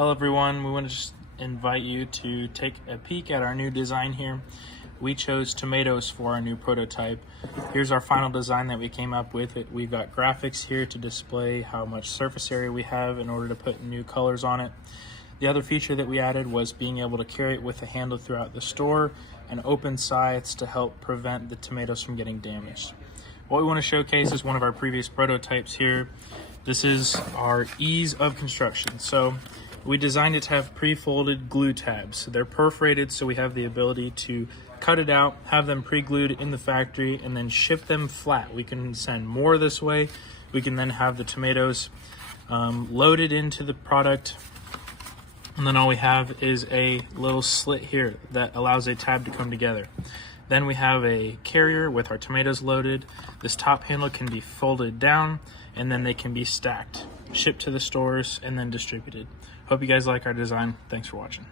Hello everyone, we want to just invite you to take a peek at our new design here. We chose tomatoes for our new prototype. Here's our final design that we came up with. We've got graphics here to display how much surface area we have in order to put new colors on it. The other feature that we added was being able to carry it with a handle throughout the store and open sides to help prevent the tomatoes from getting damaged. What we want to showcase is one of our previous prototypes here. This is our ease of construction. So we designed it to have pre-folded glue tabs. They're perforated, so we have the ability to cut it out, have them pre-glued in the factory, and then ship them flat. We can send more this way. We can then have the tomatoes loaded into the product, and then all we have is a little slit here that allows a tab to come together. Then we have a carrier with our tomatoes loaded. This top handle can be folded down, and then they can be stacked, shipped to the stores, and then distributed. Hope you guys like our design. Thanks for watching.